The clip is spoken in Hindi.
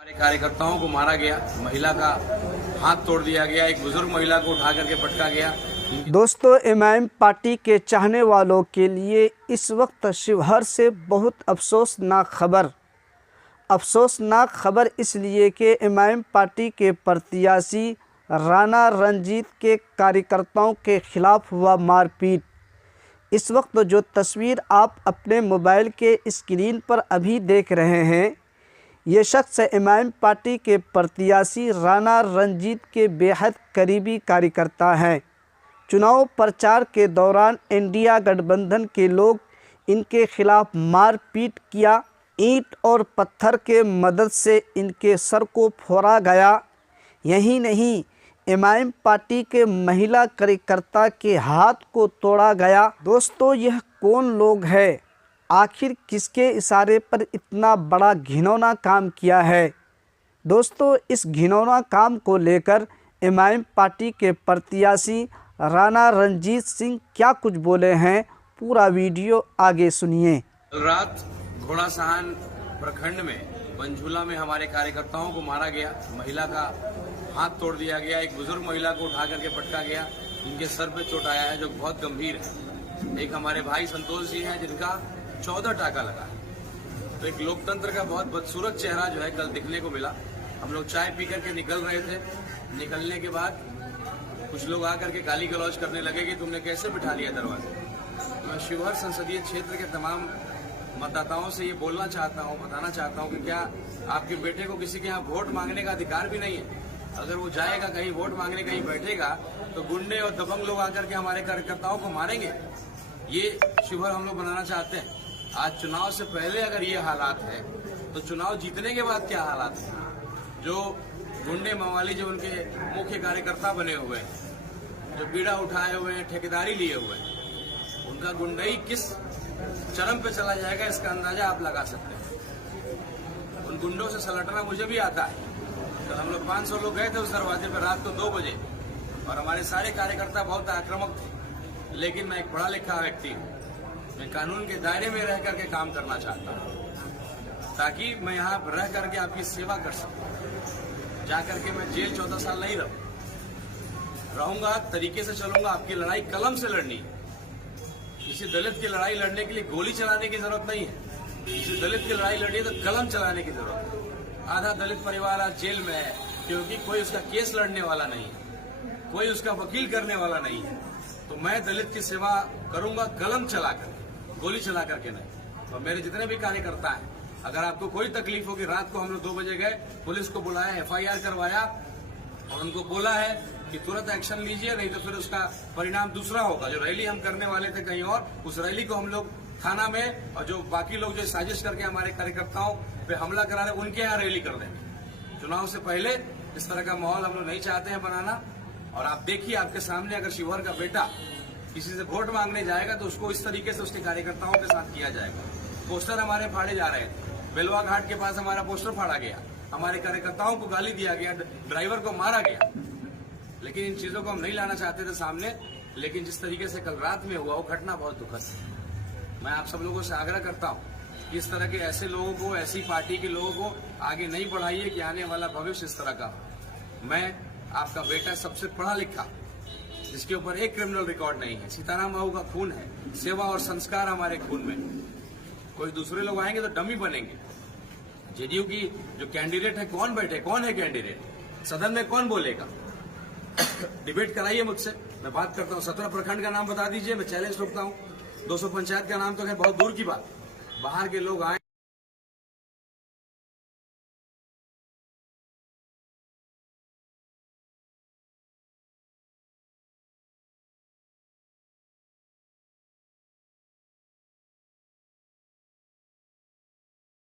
हमारे कार्यकर्ताओं को मारा गया, महिला का हाथ तोड़ दिया गया, एक बुजुर्ग महिला को उठा करके पटका गया। दोस्तों, एमआईएम पार्टी के चाहने वालों के लिए इस वक्त शिवहर से बहुत अफसोसनाक खबर इसलिए कि एमआईएम पार्टी के प्रत्याशी राणा रणजीत के कार्यकर्ताओं के खिलाफ हुआ मारपीट। इस वक्त जो तस्वीर आप अपने मोबाइल के स्क्रीन पर अभी देख रहे हैं, ये शख्स एमआईएम पार्टी के प्रत्याशी राणा रणजीत के बेहद करीबी कार्यकर्ता हैं। चुनाव प्रचार के दौरान इंडिया गठबंधन के लोग इनके खिलाफ मारपीट किया। ईंट और पत्थर के मदद से इनके सर को फोड़ा गया। यही नहीं, एमआईएम पार्टी के महिला कार्यकर्ता के हाथ को तोड़ा गया। दोस्तों, यह कौन लोग हैं? आखिर किसके इशारे पर इतना बड़ा घिनौना काम किया है? दोस्तों, इस घिनौना काम को लेकर एमआईएम पार्टी के प्रत्याशी राणा रणजीत सिंह क्या कुछ बोले हैं, पूरा वीडियो आगे सुनिए। कल रात घोड़ासहान प्रखंड में बनझूला में हमारे कार्यकर्ताओं को मारा गया, महिला का हाथ तोड़ दिया गया, एक बुजुर्ग महिला को उठा करके पटका गया, इनके सर पे चोट आया है जो बहुत गंभीर है। एक हमारे भाई संतोष जी हैं जिनका 14 टाका लगा है। तो एक लोकतंत्र का बहुत बदसूरत चेहरा जो है कल दिखने को मिला। हम लोग चाय पी करके निकल रहे थे, निकलने के बाद कुछ लोग आकर के गाली गलौज करने लगे कि तुमने कैसे बिठा लिया दरवाजे। मैं शिवहर संसदीय क्षेत्र के तमाम मतदाताओं से ये बोलना चाहता हूँ, बताना चाहता हूँ कि क्या आपके बेटे को किसी के यहाँ वोट मांगने का अधिकार भी नहीं है? अगर वो जाएगा कहीं वोट मांगने कहीं बैठेगा तो गुंडे और दबंग लोग आकर के हमारे कार्यकर्ताओं को मारेंगे। ये शिवहर हम लोग बनाना चाहते हैं। आज चुनाव से पहले अगर ये हालात है तो चुनाव जीतने के बाद क्या हालात है? जो गुंडे मवाली जो उनके मुख्य कार्यकर्ता बने हुए हैं, जो बीड़ा उठाए हुए हैं, ठेकेदारी लिए हुए हैं, उनका गुंडई किस चरम पे चला जाएगा इसका अंदाजा आप लगा सकते हैं। उन गुंडों से सलटना मुझे भी आता है। तो हम लोग 500 लोग गए थे उस दरवाजे पर रात को 2 बजे और हमारे सारे कार्यकर्ता बहुत आक्रामक थे। लेकिन मैं एक पढ़ा लिखा व्यक्ति हूँ, मैं कानून के दायरे में रह करके काम करना चाहता हूँ ताकि मैं यहाँ पर रह करके आपकी सेवा कर सकूँ। जाकर के मैं जेल 14 साल नहीं रहूंगा, तरीके से चलूंगा। आपकी लड़ाई कलम से लड़नी है। किसी दलित की लड़ाई लड़ने के लिए गोली चलाने की जरूरत नहीं है। किसी दलित की लड़ाई लड़नी है तो कलम चलाने की जरूरत है। आधा दलित परिवार आज जेल में है क्योंकि कोई उसका केस लड़ने वाला नहीं है, कोई उसका वकील करने वाला नहीं है। तो मैं दलित की सेवा करूंगा कलम चलाकर, गोली चला करके नहीं। और मेरे जितने भी कार्यकर्ता हैं, अगर आपको कोई तकलीफ होगी, रात को हम लोग 2 बजे गए, पुलिस को बुलाया, FIR करवाया और उनको बोला है कि तुरंत एक्शन लीजिए, नहीं तो फिर उसका परिणाम दूसरा होगा। जो रैली हम करने वाले थे कहीं और, उस रैली को हम लोग थाना में, और जो बाकी लोग जो साजिश करके हमारे कार्यकर्ताओं पे हमला करा रहे उनके यहाँ रैली कर देंगे। चुनाव से पहले इस तरह का माहौल हम लोग नहीं चाहते हैं बनाना। और आप देखिए, आपके सामने अगर शिवहर का बेटा किसी से वोट मांगने जाएगा तो उसको इस तरीके से उसके कार्यकर्ताओं के साथ किया जाएगा। पोस्टर हमारे फाड़े जा रहे थे, बेलवा घाट के पास हमारा पोस्टर फाड़ा गया, हमारे कार्यकर्ताओं को गाली दिया गया, ड्राइवर को मारा गया। लेकिन इन चीजों को हम नहीं लाना चाहते थे सामने। लेकिन जिस तरीके से कल रात में हुआ वो घटना बहुत दुखद है। मैं आप सब लोगों से आग्रह करता हूँ कि इस तरह के ऐसे लोगों को, ऐसी पार्टी के लोगों को आगे नहीं बढ़ाइए कि आने वाला भविष्य इस तरह का हो। मैं आपका बेटा सबसे पढ़ा लिखा, जिसके ऊपर एक क्रिमिनल रिकॉर्ड नहीं है। सीताराम बाबू का खून है, सेवा और संस्कार हमारे खून में। कोई दूसरे लोग आएंगे तो डमी बनेंगे। जेडीयू की जो कैंडिडेट है, कौन बैठे, कौन है कैंडिडेट, सदन में कौन बोलेगा? डिबेट कराइए मुझसे, मैं बात करता हूँ। 17 प्रखंड का नाम बता दीजिए, मैं चैलेंज रखता हूँ। 200 पंचायत का नाम तो है बहुत दूर की बात। बाहर के लोग आए